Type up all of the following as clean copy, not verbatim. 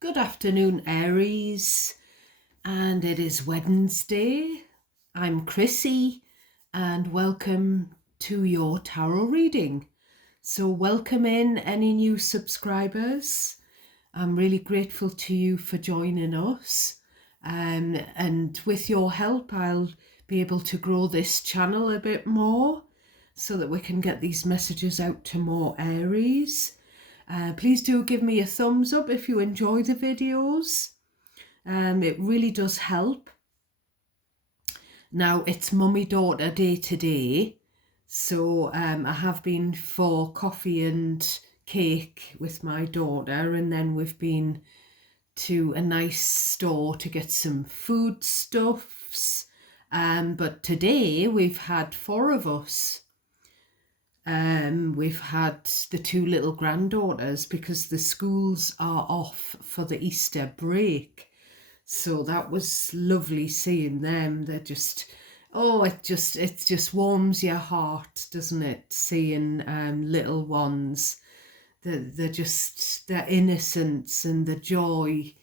Good afternoon, Aries, and it is Wednesday. I'm Chrissy, and welcome to your tarot reading. So, welcome in any new subscribers. I'm really grateful to you for joining us. And with your help, I'll be able to grow this channel a bit more so that we can get these messages out to more Aries. Please do give me a thumbs up if you enjoy the videos. It really does help. Now it's mummy daughter day today, so I have been for coffee and cake with my daughter, and then we've been to a nice store to get some foodstuffs. But today we've had four of us. We've had the two little granddaughters because the schools are off for the Easter break. So that was lovely seeing them. They're just, it just warms your heart, doesn't it? Seeing little ones, they're just their innocence and the joy,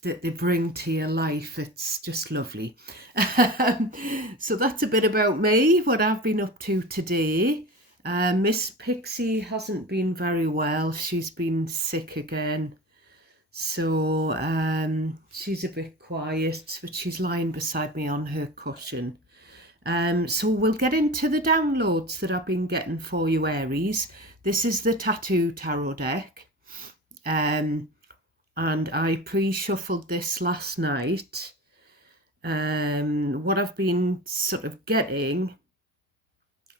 that they bring to your life. It's just lovely. So that's a bit about me, what I've been up to today. Miss Pixie hasn't been very well. She's been sick again. So she's a bit quiet, but she's lying beside me on her cushion. So we'll get into the downloads that I've been getting for you, Aries. This is the Tattoo Tarot deck. And I pre-shuffled this last night. What I've been sort of getting,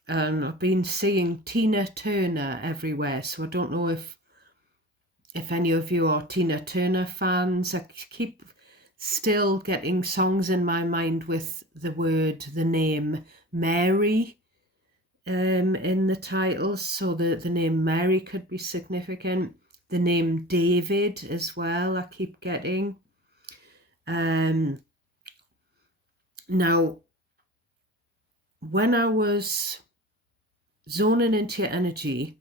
I've been seeing Tina Turner everywhere, so I don't know if any of you are Tina Turner fans. I keep still getting songs in my mind with the name Mary in the titles, so the name Mary could be significant. The name David as well, I keep getting. Now, when I was zoning into your energy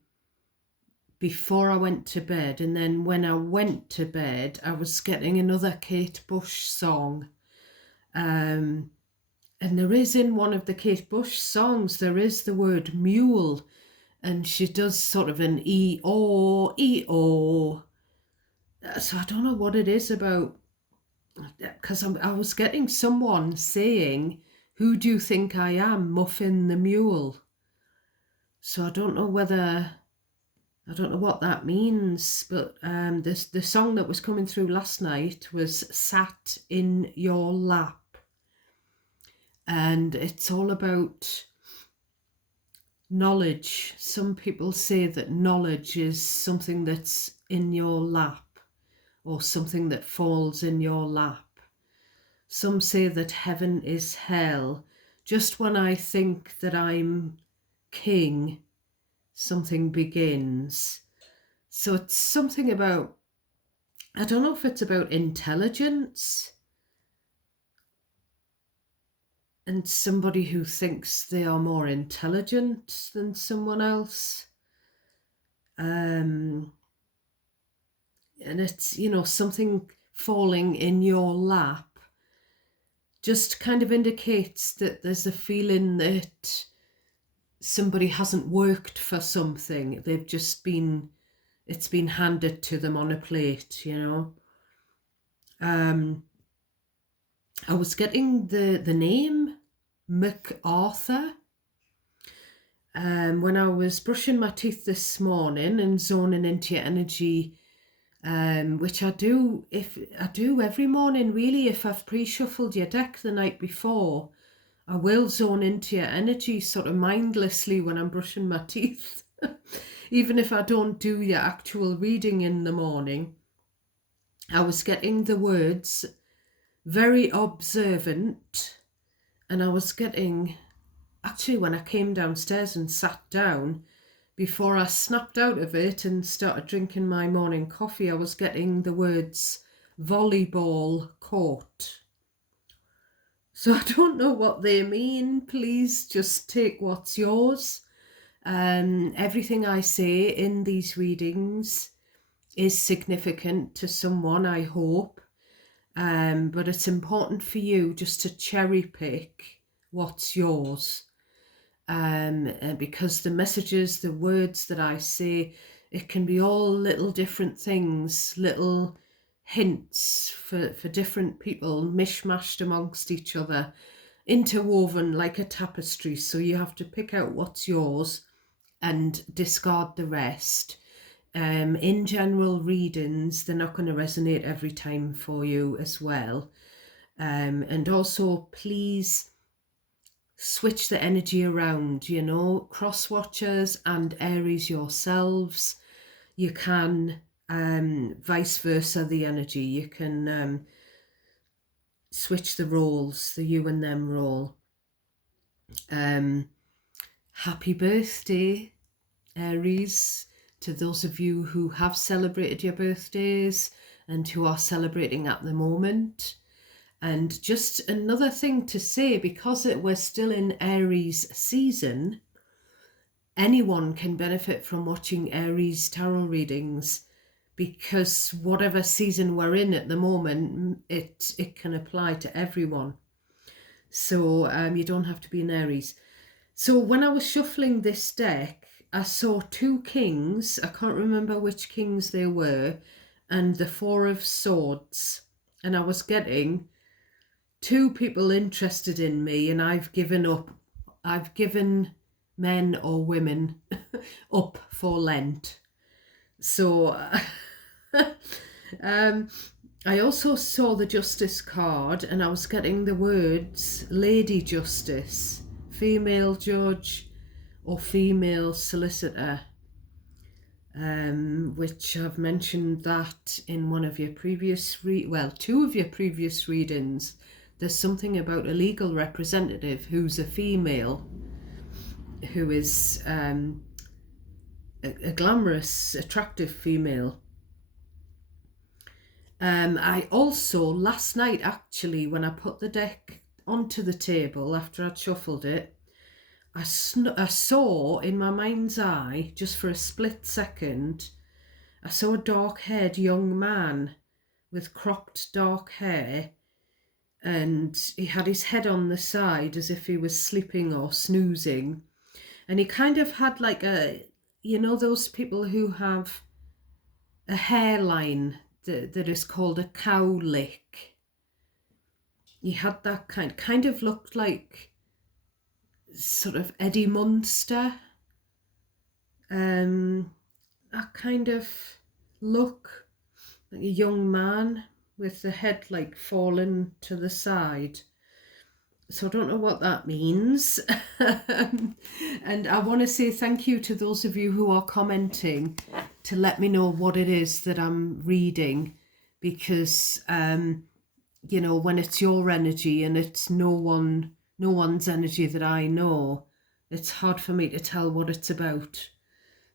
before I went to bed, and then when I went to bed, I was getting another Kate Bush song. And there is in one of the Kate Bush songs, there is the word mule, and she does sort of an E-O, E-O. So I don't know what it is about, because I was getting someone saying, "Who do you think I am, Muffin the Mule?" So I don't know what that means, but the song that was coming through last night was Sat in Your Lap. And it's all about knowledge. Some people say that knowledge is something that's in your lap, or something that falls in your lap. Some say that heaven is hell. Just when I think that I'm king, something begins. So it's something about, I don't know if it's about intelligence and somebody who thinks they are more intelligent than someone else. And it's, something falling in your lap just kind of indicates that there's a feeling that somebody hasn't worked for something. They've just been, it's been handed to them on a plate, I was getting the name MacArthur. When I was brushing my teeth this morning and zoning into your energy, which I do every morning really. If I've pre-shuffled your deck the night before, I will zone into your energy sort of mindlessly when I'm brushing my teeth. Even if I don't do your actual reading in the morning. I was getting the words very observant, and I was getting, actually when I came downstairs and sat down, before I snapped out of it and started drinking my morning coffee, I was getting the words volleyball court. So I don't know what they mean. Please just take what's yours. Everything I say in these readings is significant to someone, I hope. But it's important for you just to cherry pick what's yours. Because the messages, the words that I say, it can be all little different things, little hints for different people, mishmashed amongst each other, interwoven like a tapestry. So you have to pick out what's yours and discard the rest. In general readings, they're not going to resonate every time for you as well. And also, please switch the energy around, you know, cross watchers and Aries yourselves. You can vice versa the energy. You can switch the roles, the you and them role. Happy birthday, Aries, to those of you who have celebrated your birthdays and who are celebrating at the moment. And just another thing to say, because we're still in Aries season, anyone can benefit from watching Aries tarot readings, because whatever season we're in at the moment, it can apply to everyone. So you don't have to be an Aries. So when I was shuffling this deck, I saw two kings. I can't remember which kings they were, and the Four of Swords. And I was getting two people interested in me, and I've given up. I've given men or women up for Lent. So I also saw the Justice card, and I was getting the words Lady Justice, female judge or female solicitor, which I've mentioned that in one of your previous two of your previous readings. There's something about a legal representative who's a female, who is a glamorous, attractive female. I also, last night actually, when I put the deck onto the table after I'd shuffled it, I saw in my mind's eye, just for a split second, I saw a dark-haired young man with cropped dark hair, and he had his head on the side as if he was sleeping or snoozing. And he kind of had like those people who have a hairline that is called a cowlick. He had that kind of looked like sort of Eddie Munster. That kind of look, like a young man with the head like fallen to the side. So I don't know what that means. And I want to say thank you to those of you who are commenting to let me know what it is that I'm reading, because when it's your energy and it's no one's energy that I know, it's hard for me to tell what it's about.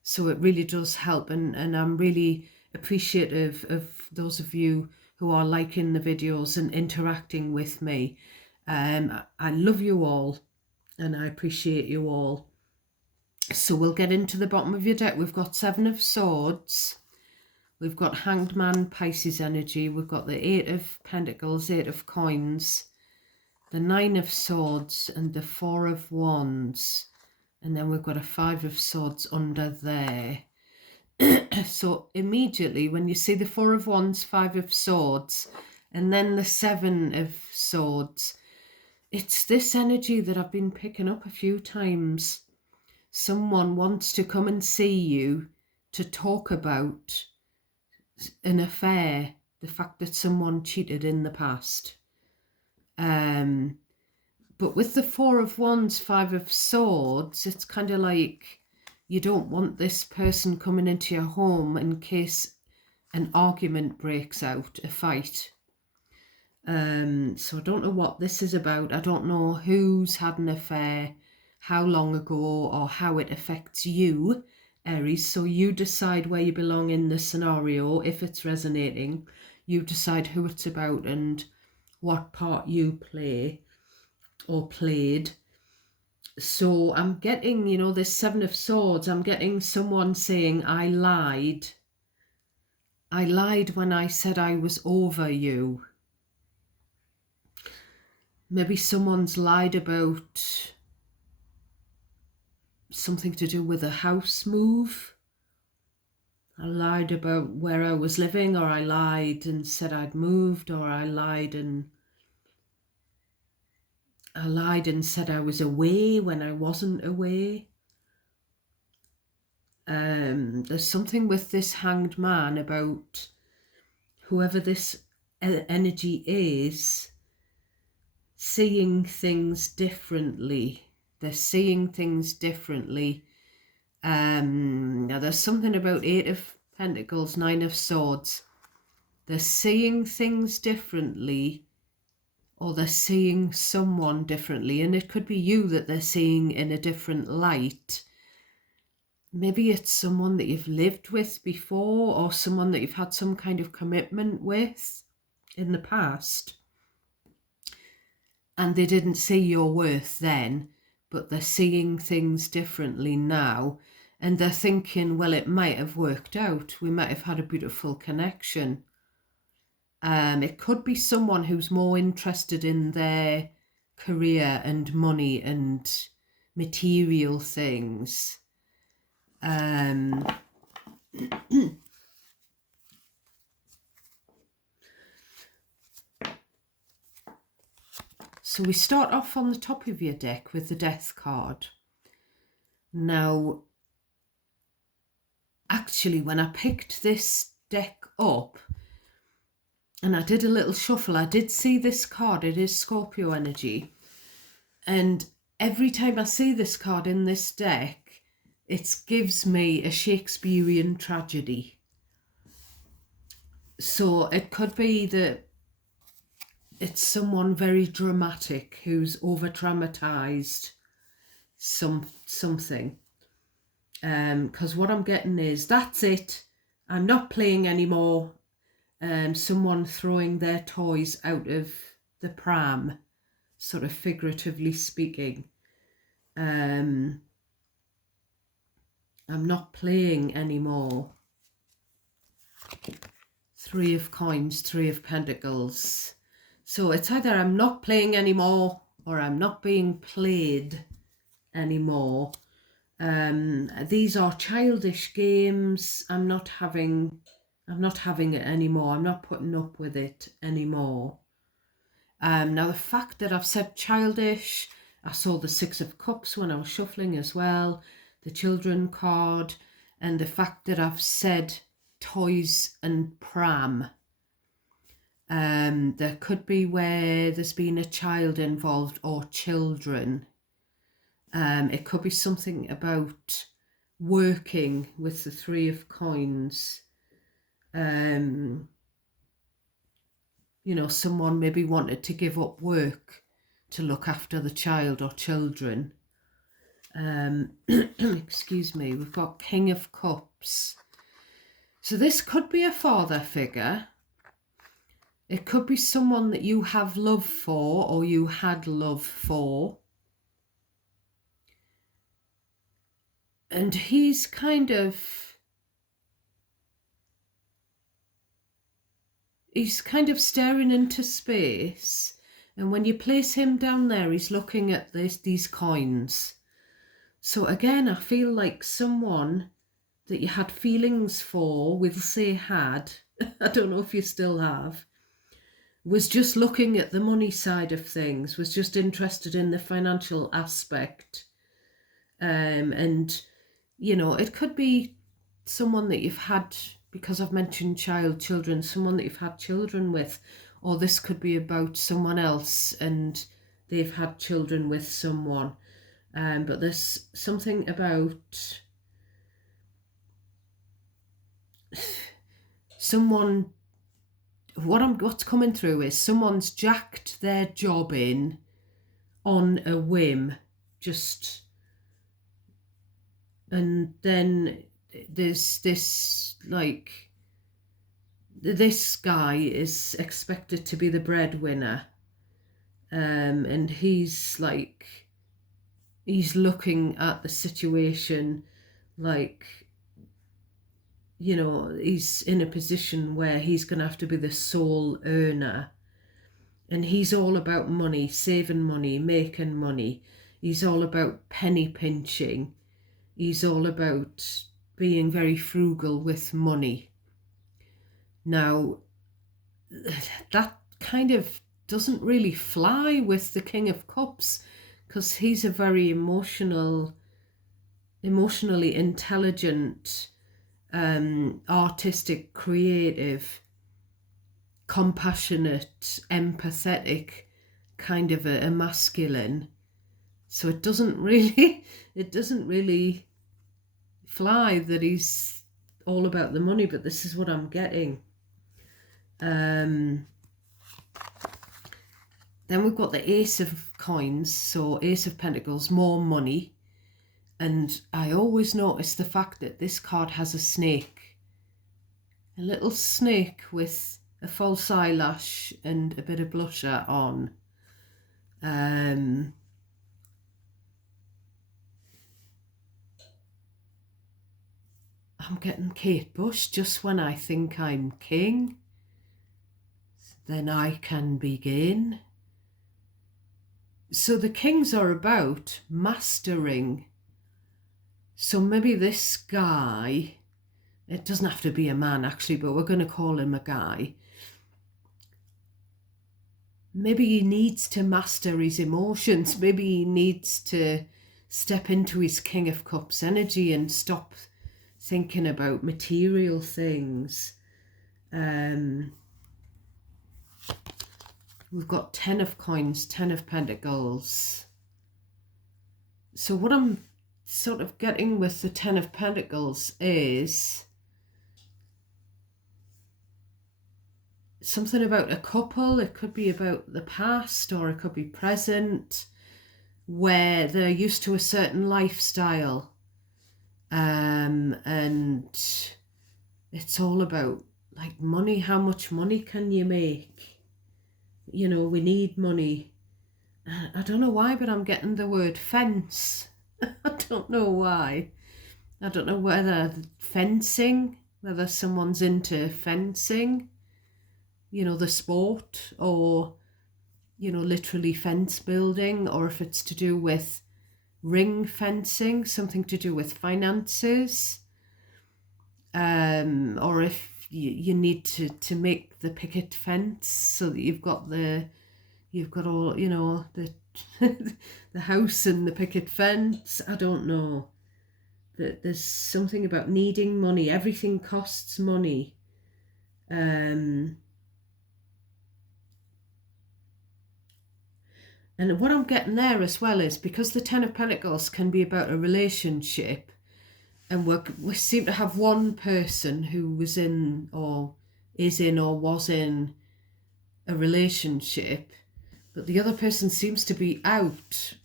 So it really does help, and I'm really appreciative of those of you who are liking the videos and interacting with me. I love you all, and I appreciate you all. So we'll get into the bottom of your deck. We've got Seven of Swords. We've got Hanged Man, Pisces energy. We've got the Eight of Pentacles, Eight of Coins, the Nine of Swords, and the Four of Wands. And then we've got a Five of Swords under there. So immediately when you see the Four of Wands, Five of Swords, and then the Seven of Swords, it's this energy that I've been picking up a few times. Someone wants to come and see you to talk about an affair, the fact that someone cheated in the past. But with the Four of Wands, Five of Swords, it's kind of like you don't want this person coming into your home in case an argument breaks out, a fight. So I don't know what this is about. I don't know who's had an affair, how long ago, or how it affects you, Aries. So you decide where you belong in the scenario. If it's resonating, you decide who it's about and what part you play or played. So I'm getting, this Seven of Swords, I'm getting someone saying, I lied. I lied when I said I was over you. Maybe someone's lied about something to do with a house move. I lied about where I was living, or I lied and said I'd moved, or I lied and said I was away when I wasn't away. There's something with this Hanged Man about whoever this energy is seeing things differently. They're seeing things differently. Now there's something about 8 of Pentacles, 9 of Swords. They're seeing things differently, or they're seeing someone differently, and it could be you that they're seeing in a different light. Maybe it's someone that you've lived with before, or someone that you've had some kind of commitment with in the past, and they didn't see your worth then, but they're seeing things differently now, and they're thinking, well, it might have worked out. We might have had a beautiful connection. It could be someone who's more interested in their career and money and material things. So we start off on the top of your deck with the Death card. Now, actually, when I picked this deck up and I did a little shuffle, I did see this card. It is Scorpio energy. And every time I see this card in this deck, it gives me a Shakespearean tragedy. So it could be that it's someone very dramatic who's over-dramatized something. Because what I'm getting is, that's it, I'm not playing anymore. Someone throwing their toys out of the pram, sort of figuratively speaking. I'm not playing anymore. 3 of Coins, 3 of Pentacles. So it's either I'm not playing anymore, or I'm not being played anymore. These are childish games. I'm not having it anymore. I'm not putting up with it anymore. Now the fact that I've said childish, I saw the 6 of Cups when I was shuffling as well, the children card, and the fact that I've said toys and pram. There could be where there's been a child involved, or children. It could be something about working with the 3 of Coins. You know, someone maybe wanted to give up work to look after the child or children. Excuse me, we've got King of Cups. So this could be a father figure. It could be someone that you have love for, or you had love for. And he's kind of staring into space. And when you place him down there, he's looking at these coins. So again, I feel like someone that you had feelings for, we'll say had, I don't know if you still have, was just looking at the money side of things, was just interested in the financial aspect. And, you know, it could be someone that you've had, because I've mentioned children, someone that you've had children with, or this could be about someone else and they've had children with someone. But there's something about someone, what's coming through is someone's jacked their job in on a whim, just, and then there's this, like, this guy is expected to be the breadwinner, and he's looking at the situation like, you know, he's in a position where he's going to have to be the sole earner. And he's all about money, saving money, making money. He's all about penny pinching. He's all about being very frugal with money. Now, that kind of doesn't really fly with the King of Cups, because he's a very emotionally intelligent, artistic, creative, compassionate, empathetic kind of a masculine. So it doesn't really fly that he's all about the money, but this is what I'm getting. Then we've got the Ace of Coins, so Ace of Pentacles, more money. And I always notice the fact that this card has a snake. A little snake with a false eyelash and a bit of blusher on. I'm getting Kate Bush. Just when I think I'm king, then I can begin. So the kings are about mastering. So maybe this guy, it doesn't have to be a man actually, but we're going to call him a guy. Maybe he needs to master his emotions. Maybe he needs to step into his King of Cups energy and stop thinking about material things. We've got 10 of Coins, 10 of Pentacles. So what I'm sort of getting with the 10 of Pentacles is something about a couple. It could be about the past or it could be present, where they're used to a certain lifestyle. And it's all about like money. How much money can you make? You know, we need money. I don't know why, but I'm getting the word fence. I don't know why. I don't know whether fencing, whether someone's into fencing, you know, the sport, or, you know, literally fence building, or if it's to do with ring fencing, something to do with finances, or if you need to make the picket fence so that you've got all, you know, the the house and the picket fence. I don't know. That there's something about needing money. Everything costs money. And what I'm getting there as well is because the 10 of Pentacles can be about a relationship, and we seem to have one person who was in or is in or was in a relationship, but the other person seems to be out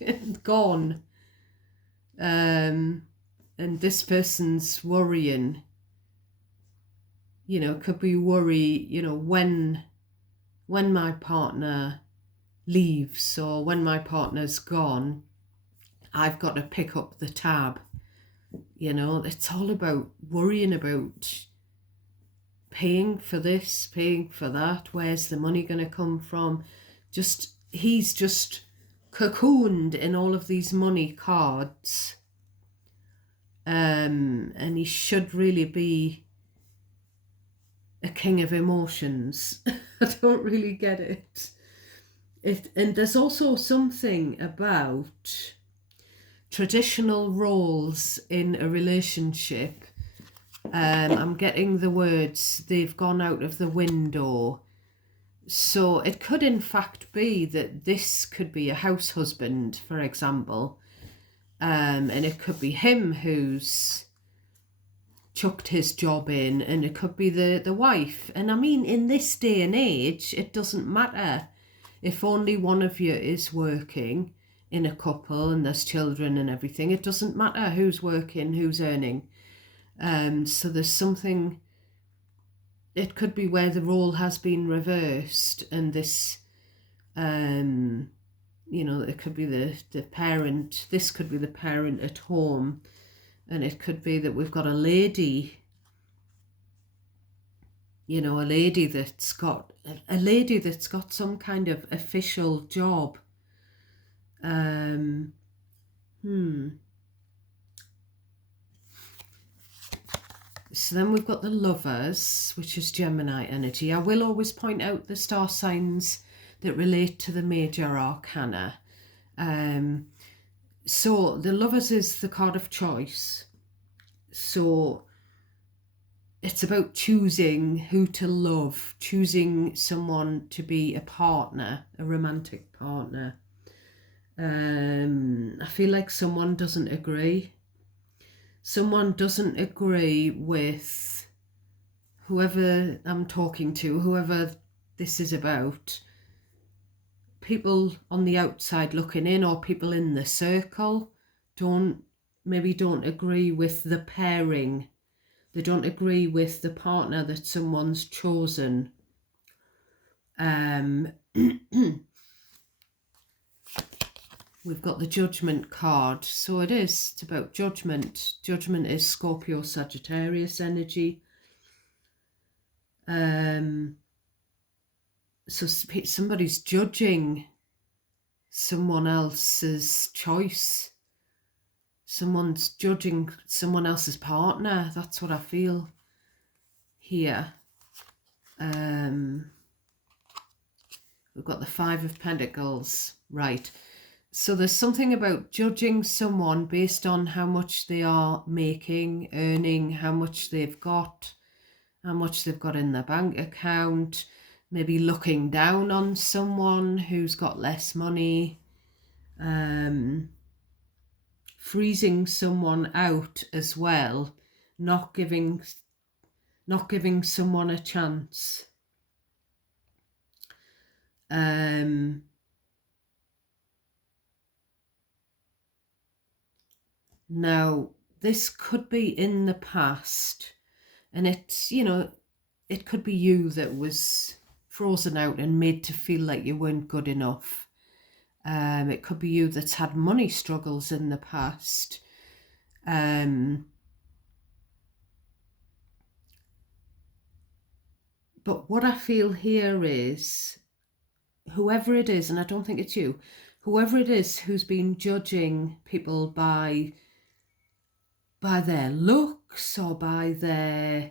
and gone. And this person's worrying, you know, could be worry, you know, when my partner leaves or when my partner's gone, I've got to pick up the tab. You know, it's all about worrying about paying for this, paying for that. Where's the money going to come from? He's just cocooned in all of these money cards. And he should really be a king of emotions. I don't really get it. And there's also something about traditional roles in a relationship. I'm getting the words, they've gone out of the window. So it could in fact be that this could be a house husband, for example. And it could be him who's chucked his job in, and it could be the wife. And I mean, in this day and age, it doesn't matter if only one of you is working in a couple and there's children and everything. It doesn't matter who's working, who's earning. So there's something, it could be where the role has been reversed, and this, you know, it could be the parent, this could be the parent at home, and it could be that we've got a lady you know, a lady that's got some kind of official job. Um, So then we've got the Lovers, which is Gemini energy. I will always point out the star signs that relate to the major arcana. So the Lovers is the card of choice. So it's about choosing who to love, choosing someone to be a partner, a romantic partner. I feel like someone doesn't agree. Someone doesn't agree with whoever I'm talking to, whoever this is about. People on the outside looking in, or people in the circle, maybe don't agree with the pairing. They don't agree with the partner that someone's chosen. We've got the Judgment card. So it's about judgment. Judgment is Scorpio Sagittarius energy. So somebody's judging someone else's choice. Someone's judging someone else's partner. That's what I feel here. We've got the Five of Pentacles. Right. So there's something about judging someone based on how much they are making, earning, how much they've got in their bank account, maybe looking down on someone who's got less money, freezing someone out as well, not giving someone a chance. Now, this could be in the past, and it's, you know, it could be you that was frozen out and made to feel like you weren't good enough. It could be you that's had money struggles in the past. But what I feel here is, whoever it is, and I don't think it's you, whoever it is who's been judging people by their looks or by their,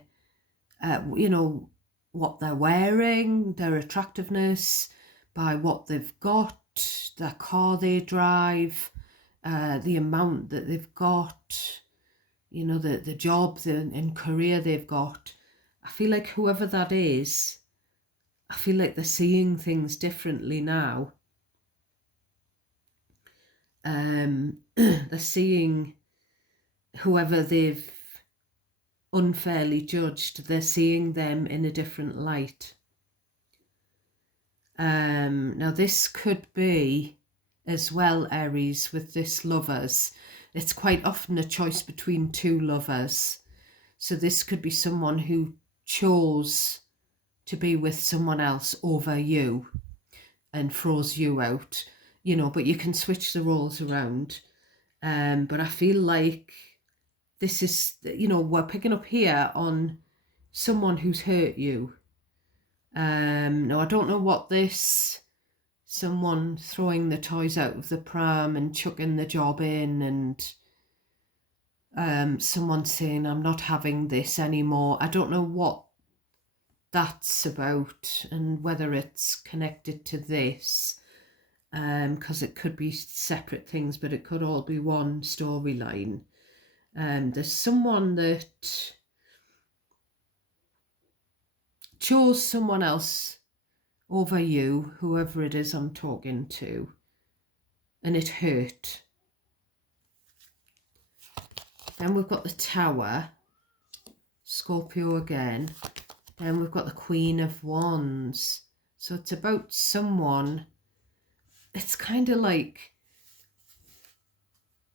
you know, what they're wearing, their attractiveness, by what they've got, the car they drive, the amount that they've got, you know, the job and career they've got. I feel like whoever that is, I feel like they're seeing things differently now. They're seeing whoever they've unfairly judged, they're seeing them in a different light. Now this could be as well, Aries, with this Lovers. It's quite often a choice between two lovers. So this could be someone who chose to be with someone else over you and froze you out, you know, but you can switch the roles around. But I feel like this is, you know, we're picking up here on someone who's hurt you. Now, I don't know what this, someone throwing the toys out of the pram and chucking the job in, and someone saying, I'm not having this anymore. I don't know what that's about and whether it's connected to this, because it could be separate things, but it could all be one storyline. There's someone that chose someone else over you, whoever it is I'm talking to, and it hurt. Then we've got the Tower, Scorpio again. Then we've got the Queen of Wands. So it's about someone, it's kind of like,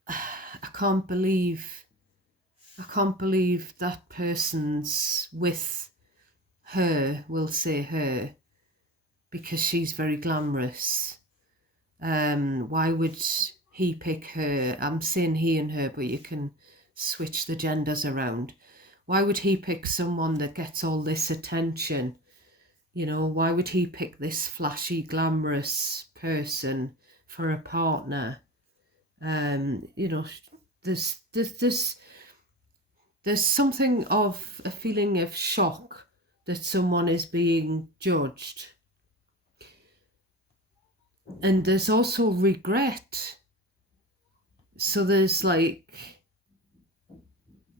I can't believe that person's with her, we'll say her, because she's very glamorous. Why would he pick her? I'm saying he and her, but you can switch the genders around. Why would he pick someone that gets all this attention? You know, why would he pick this flashy, glamorous person for a partner? You know, there's something of a feeling of shock that someone is being judged. And there's also regret. So there's like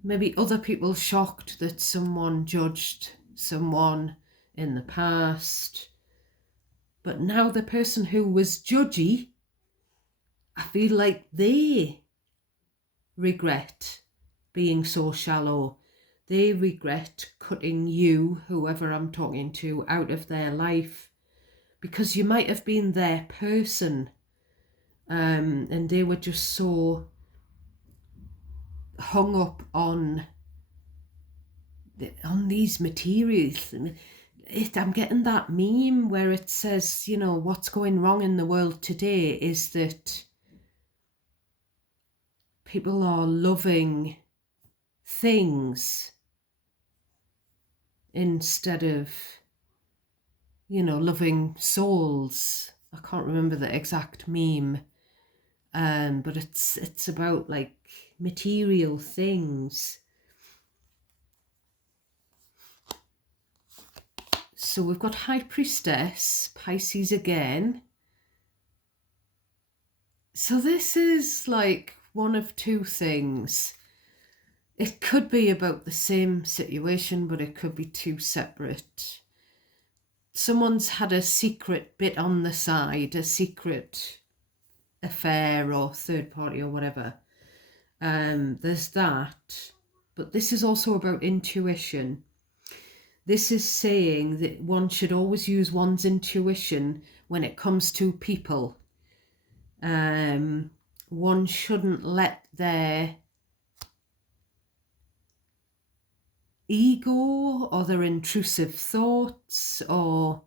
maybe other people shocked that someone judged someone in the past. But now the person who was judgy, I feel like they regret being so shallow. They regret cutting you, whoever I'm talking to, out of their life because you might have been their person, and they were just so hung up on these materials. I'm getting that meme where it says, you know, what's going wrong in the world today is that people are loving things instead of, you know, loving souls. I can't remember the exact meme, but it's about like material things. So we've got High Priestess, Pisces again. So this is like one of two things. It could be about the same situation, but it could be two separate. Someone's had a secret bit on the side, a secret affair or third party or whatever. There's that. But this is also about intuition. This is saying that one should always use one's intuition when it comes to people. One shouldn't let their ego or their intrusive thoughts or,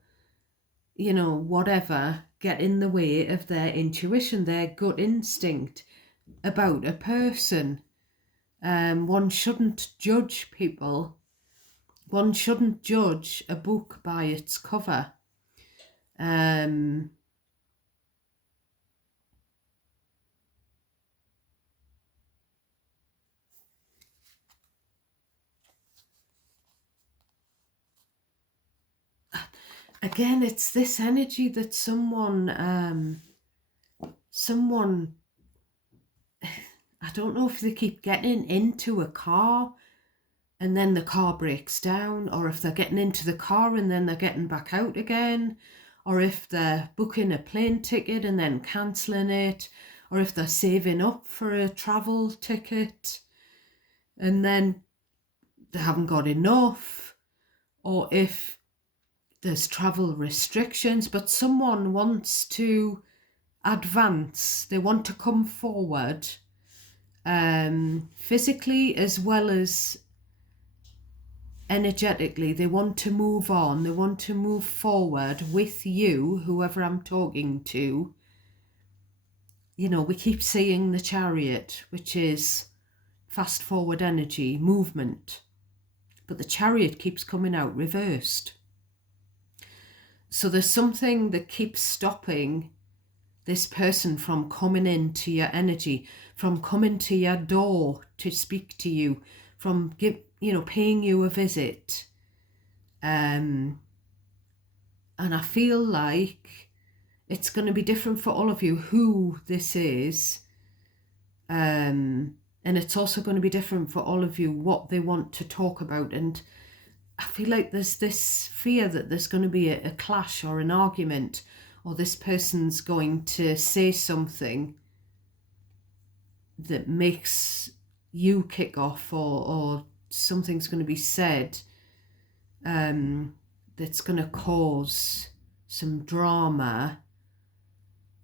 you know, whatever get in the way of their intuition, their gut instinct about a person. One shouldn't judge people. One shouldn't judge a book by its cover. Again, it's this energy that someone, I don't know if they keep getting into a car and then the car breaks down, or if they're getting into the car and then they're getting back out again, or if they're booking a plane ticket and then cancelling it, or if they're saving up for a travel ticket and then they haven't got enough, or if there's travel restrictions, but someone wants to advance, they want to come forward, physically as well as energetically. They want to move on, they want to move forward with you, whoever I'm talking to. You know, we keep seeing the Chariot, which is fast forward energy, movement, but the Chariot keeps coming out reversed. So there's something that keeps stopping this person from coming into your energy, from coming to your door to speak to you, from paying you a visit. And I feel like it's going to be different for all of you who this is. And it's also going to be different for all of you what they want to talk about. And I feel like there's this fear that there's going to be a clash or an argument, or this person's going to say something that makes you kick off, or something's going to be said that's going to cause some drama.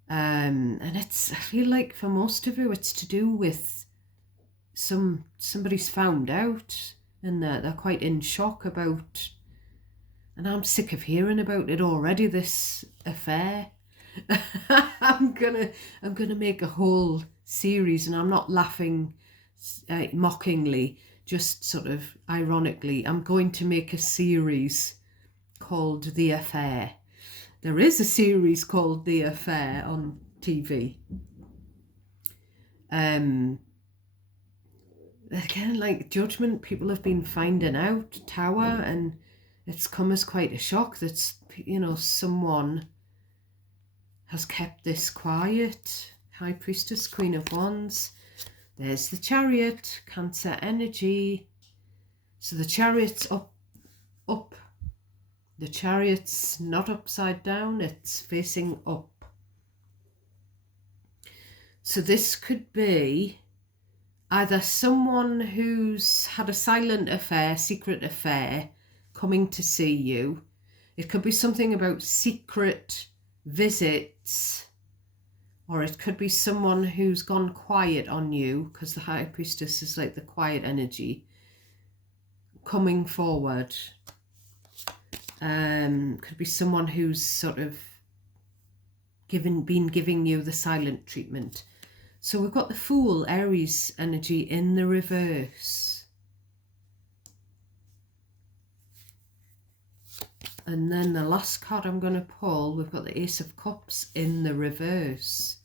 And I feel like for most of you it's to do with somebody's found out and they're quite in shock about, and I'm sick of hearing about it already, this affair. I'm gonna make a whole series, and I'm not laughing mockingly. just sort of ironically, I'm going to make a series called The Affair. There is a series called The Affair on TV. Again, like Judgment, people have been finding out Tower, and it's come as quite a shock that, you know, someone has kept this quiet. High Priestess, Queen of Wands. There's the Chariot, Cancer energy. So the Chariot's up. The Chariot's not upside down, it's facing up. So this could be either someone who's had a silent affair, secret affair, coming to see you. It could be something about secret visits, or it could be someone who's gone quiet on you, because the High Priestess is like the quiet energy, coming forward. Could be someone who's sort of been giving you the silent treatment. So we've got the Fool, Aries energy in the reverse. And then the last card I'm going to pull, we've got the Ace of Cups in the reverse.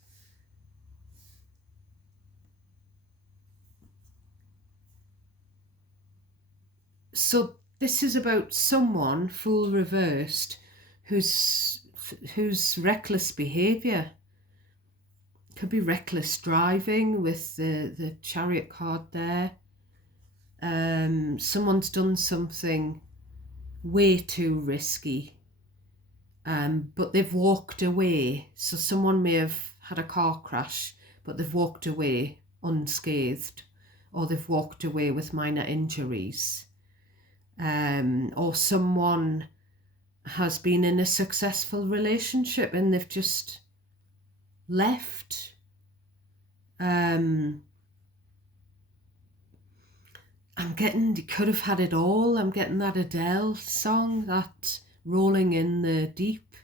So this is about someone, Fool reversed, who's reckless behaviour. Could be reckless driving with the Chariot card there. Someone's done something way too risky, but they've walked away. So someone may have had a car crash, but they've walked away unscathed, or they've walked away with minor injuries. Or someone has been in a successful relationship and they've just left. I'm getting, you could have had it all. I'm getting that Adele song, that Rolling in the Deep.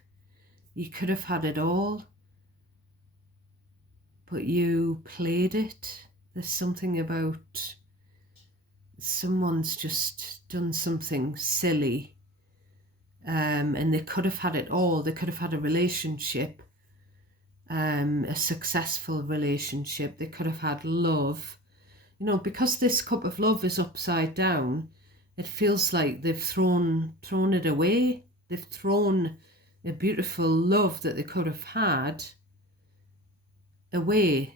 You could have had it all, but you played it. There's something about someone's just done something silly, and they could have had it all. They could have had a relationship, a successful relationship. They could have had love. You know, because this cup of love is upside down, it feels like they've thrown it away. They've thrown a beautiful love that they could have had away,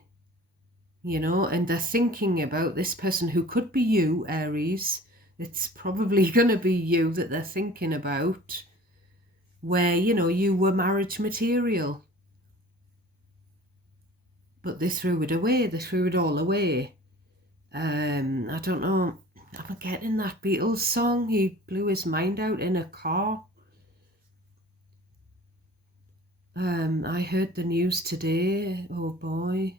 you know, and they're thinking about this person who could be you, Aries. It's probably going to be you that they're thinking about, where, you know, you were marriage material. But they threw it away. They threw it all away. I don't know. I'm getting that Beatles song. He blew his mind out in a car. I heard the news today. Oh boy.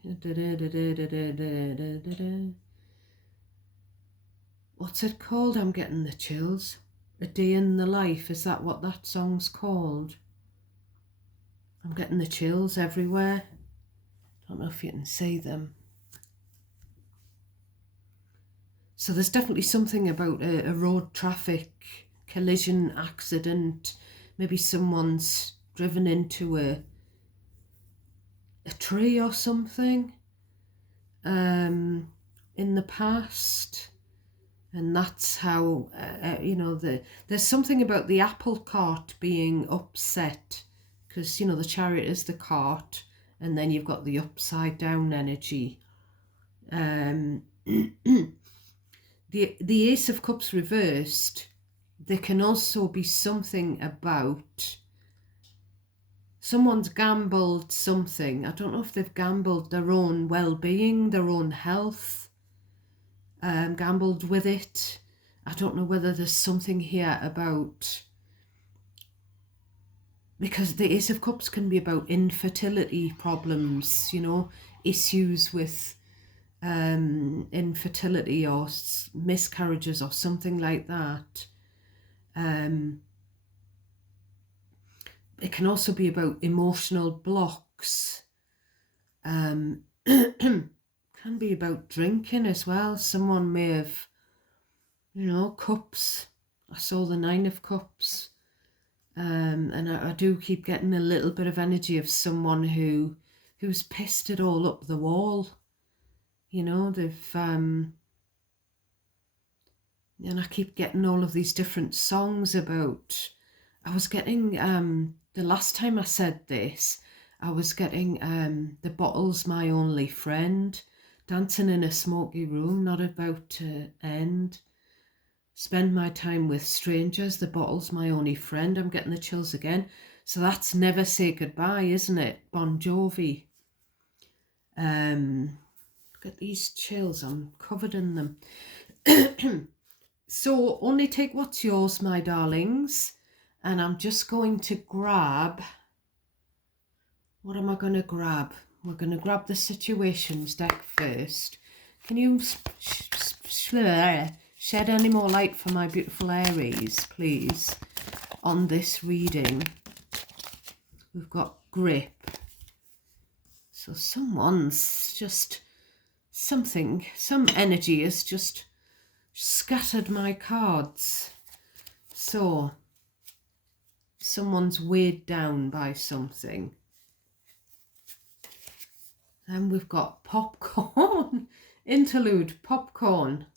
What's it called? I'm getting the chills. A Day in the Life. Is that what that song's called? I'm getting the chills everywhere. Don't know if you can see them. So there's definitely something about a road traffic collision accident. Maybe someone's driven into a tree or something in the past. And that's how, you know, there's something about the apple cart being upset, because, you know, the Chariot is the cart, and then you've got the upside down energy. The Ace of Cups reversed, there can also be something about someone's gambled something. I don't know if they've gambled their own well-being, their own health, gambled with it. I don't know whether there's something here about, because the Ace of Cups can be about infertility problems, you know, issues with infertility or miscarriages or something like that. It can also be about emotional blocks. Can be about drinking as well. Someone may have You know, cups. I saw the 9 of cups. And I do keep getting a little bit of energy of someone who's pissed it all up the wall. You know, and I keep getting all of these different songs about. I was getting the last time I said this, I was getting The Bottle's My Only Friend, dancing in a smoky room, not about to end. Spend my time with strangers, the bottle's my only friend. I'm getting the chills again. So that's Never Say Goodbye, isn't it? Bon Jovi. Look at these chills, I'm covered in them. So only take what's yours, my darlings. And I'm just going to grab, what am I going to grab? We're going to grab the situations deck first. Can you shed any more light for my beautiful Aries, please, on this reading? We've got grip. So someone's just, some energy has just scattered my cards. So someone's weighed down by something. And we've got popcorn. Interlude, popcorn.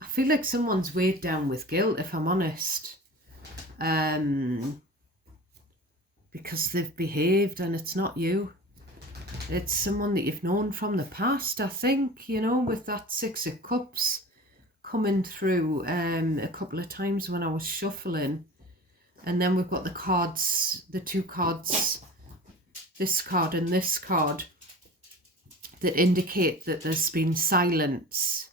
I feel like someone's weighed down with guilt, if I'm honest. Because they've behaved and it's not you. It's someone that you've known from the past, I think, you know, with that 6 of Cups coming through a couple of times when I was shuffling. And then we've got the cards, the 2 cards, this card and this card, that indicate that there's been silence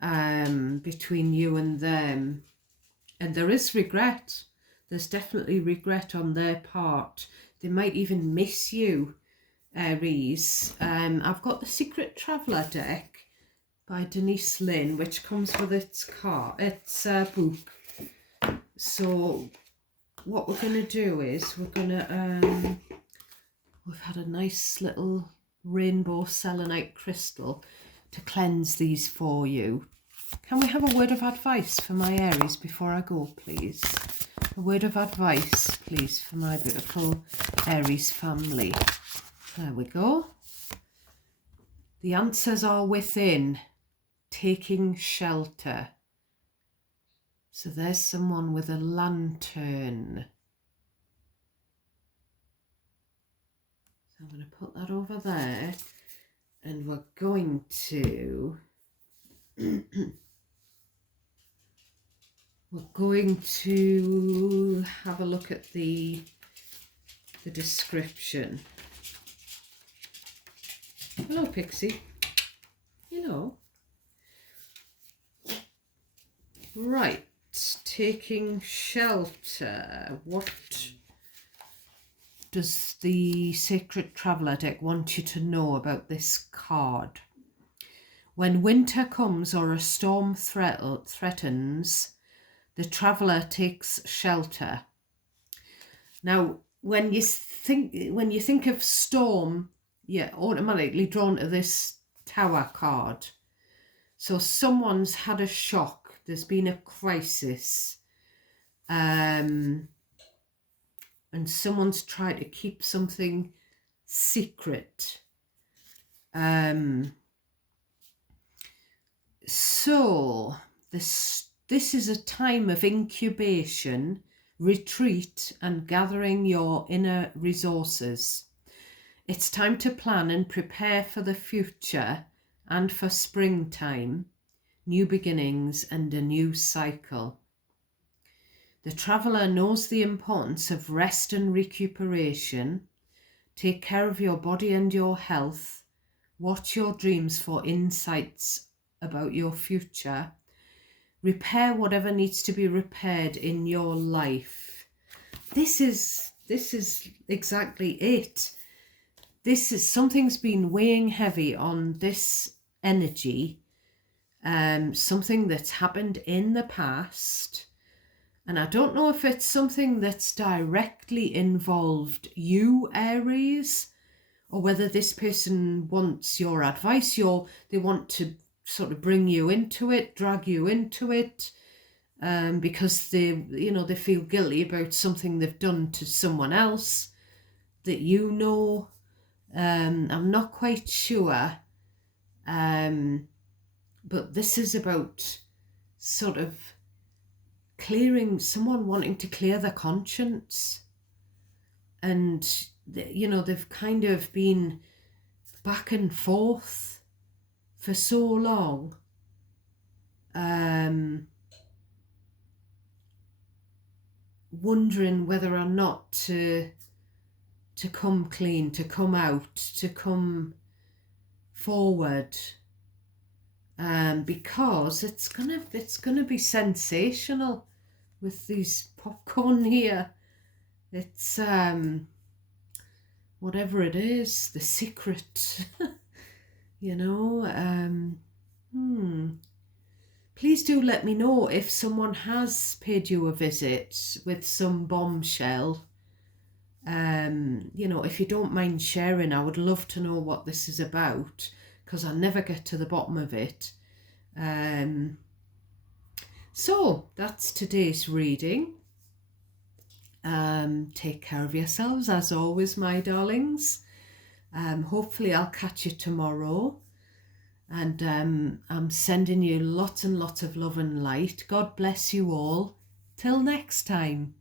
between you and them. And there is regret. There's definitely regret on their part. They might even miss you, Aries. I've got the Secret Traveller deck by Denise Lynn, which comes with its book. So what we're going to do is we're going to, we've had a nice little rainbow selenite crystal to cleanse these for you. Can we have a word of advice for my Aries before I go, please? A word of advice, please, for my beautiful Aries family. There we go. The answers are within. Taking shelter. So there's someone with a lantern. So I'm going to put that over there. And we're going to... we're going to have a look at the description. Hello, Pixie. Hello. Right, taking shelter. What does the Sacred Traveller deck want you to know about this card? When winter comes or a storm threatens, the traveller takes shelter. Now, when you think of storm, you're automatically drawn to this Tower card. So someone's had a shock. There's been a crisis. And someone's tried to keep something secret. So this is a time of incubation, retreat, and gathering your inner resources. It's time to plan and prepare for the future and for springtime, new beginnings, and a new cycle. The traveller knows the importance of rest and recuperation. Take care of your body and your health. Watch your dreams for insights about your future. Repair whatever needs to be repaired in your life. This is exactly it. This is something's been weighing heavy on this energy. Something that's happened in the past. And I don't know if it's something that's directly involved you, Aries, or whether this person wants your advice, they want to sort of bring you into it, drag you into it, because they feel guilty about something they've done to someone else that you know. I'm not quite sure, but this is about sort of someone wanting to clear their conscience, and they've kind of been back and forth for so long, wondering whether or not to come clean, to come out, to come forward, because it's gonna be sensational with these popcorn here. It's whatever it is, the secret. Please do let me know if someone has paid you a visit with some bombshell. If you don't mind sharing, I would love to know what this is about, because I never get to the bottom of it. So that's today's reading. Take care of yourselves as always, my darlings. Hopefully I'll catch you tomorrow, and I'm sending you lots and lots of love and light. God bless you all. Till next time.